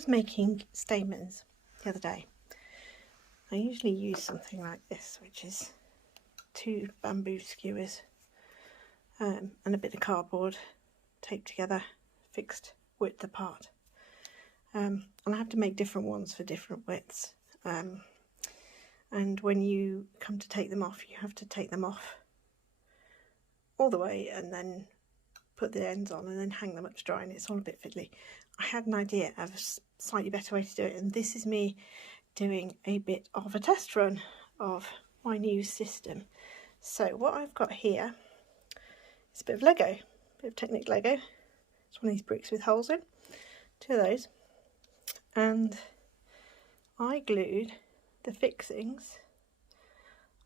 was making stamens the other day, I usually use something like this, which is 2 bamboo skewers and a bit of cardboard taped together, fixed width apart. And I have to make different ones for different widths. And when you come to take them off, you have to take them off all the way and then put the ends on and then hang them up to dry, and it's all a bit fiddly. I had an idea of a slightly better way to do it, and this is me doing a bit of a test run of my new system. So what I've got here is a bit of Lego, a bit of Technic Lego. It's one of these bricks with holes in, 2 of those, and I glued the fixings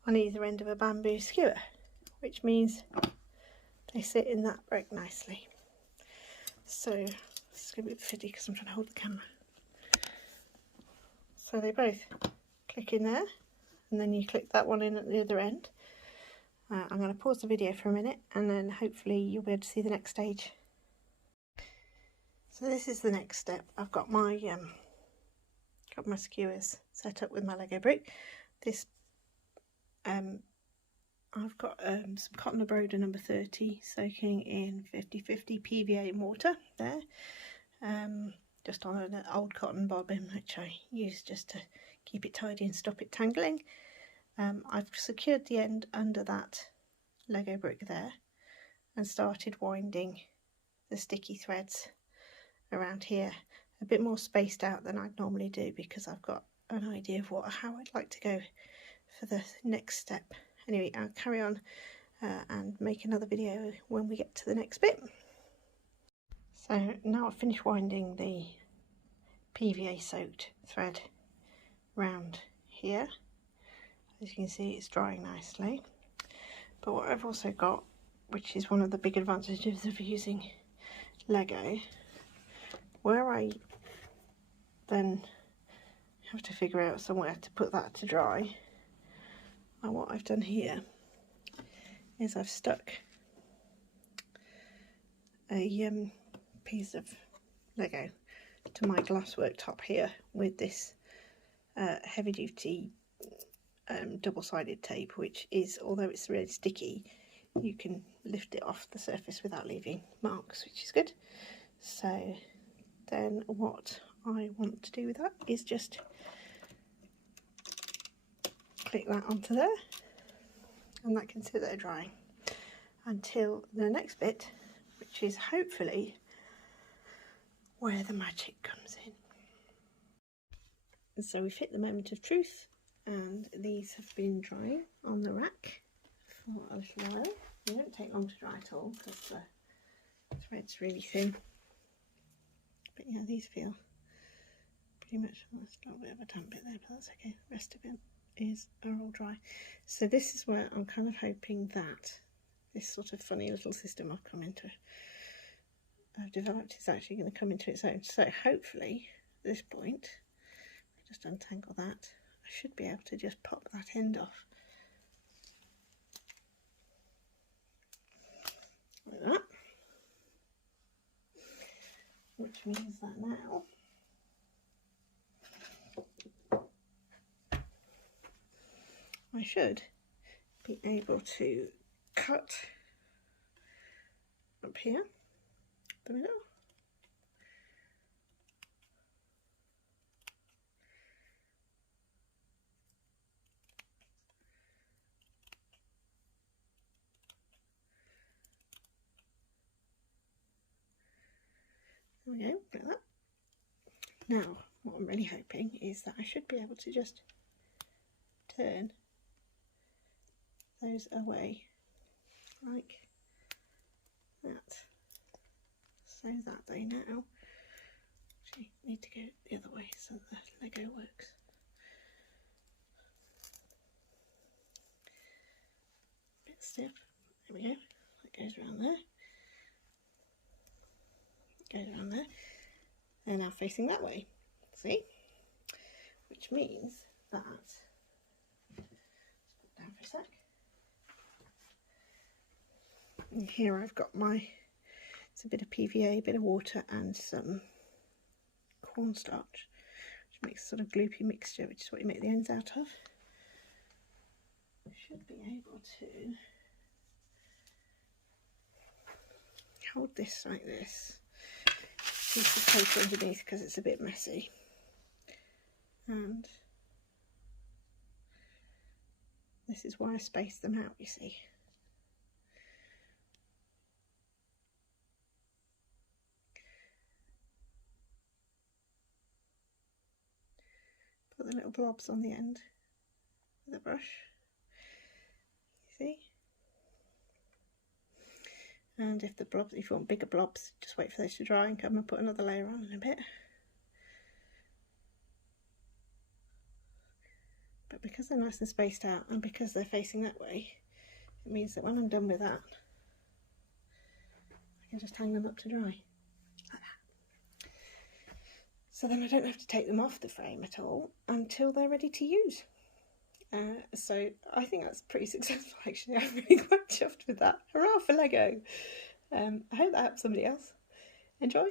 on either end of a bamboo skewer, which means they sit in that brick nicely. So it's going to be a bit fiddy because I'm trying to hold the camera. So they both click in there, and then you click that one in at the other end. I'm going to pause the video for a minute, and then hopefully you'll be able to see the next stage. So this is the next step. I've got my skewers set up with my Lego brick. This I've got some cotton abroda number 30 soaking in 50/50 PVA mortar there, just on an old cotton bobbin which I use just to keep it tidy and stop it tangling. I've secured the end under that Lego brick there and started winding the sticky threads around here, a bit more spaced out than I'd normally do because I've got an idea of how I'd like to go for the next step. Anyway, I'll carry on and make another video when we get to the next bit. So now I've finished winding the PVA soaked thread round here. As you can see, it's drying nicely. But what I've also got, which is one of the big advantages of using Lego, where I then have to figure out somewhere to put that to dry, and what I've done here is I've stuck a piece of Lego to my glass worktop here with this heavy duty double-sided tape, which is, although it's really sticky, you can lift it off the surface without leaving marks, which is good. So then what I want to do with that is just click that onto there, and that can sit there drying until the next bit, which is hopefully where the magic comes in. And so we've hit the moment of truth, and these have been drying on the rack for a little while. They don't take long to dry at all because the thread's really thin. But yeah, these feel pretty much, well, there's a little bit of a damp bit there, but that's okay. The rest of it are all dry. So this is where I'm kind of hoping that this sort of funny little system I've developed is actually going to come into its own. So hopefully at this point, just untangle that, I should be able to just pop that end off like that, which means that now I should be able to cut up here, the middle, there we go, like that. Now what I'm really hoping is that I should be able to just turn those away like that, so that they now actually need to go the other way so that the Lego works. Bit stiff, there we go, that goes around there, goes around there. They're now facing that way, see? Which means that, let's put down for a sec. And here I've got it's a bit of PVA, a bit of water and some cornstarch, which makes a sort of gloopy mixture, which is what you make the ends out of. I should be able to hold this like this, piece of paper underneath because it's a bit messy, and this is why I spaced them out, you see. Put the little blobs on the end of the brush, you see. And if the blobs, if you want bigger blobs, just wait for those to dry and come and put another layer on in a bit. But because they're nice and spaced out, and because they're facing that way, it means that when I'm done with that, I can just hang them up to dry, like that. So then I don't have to take them off the frame at all until they're ready to use. So I think that's pretty successful actually. I'm really quite chuffed with that. Hurrah for Lego! I hope that helps somebody else. Enjoy!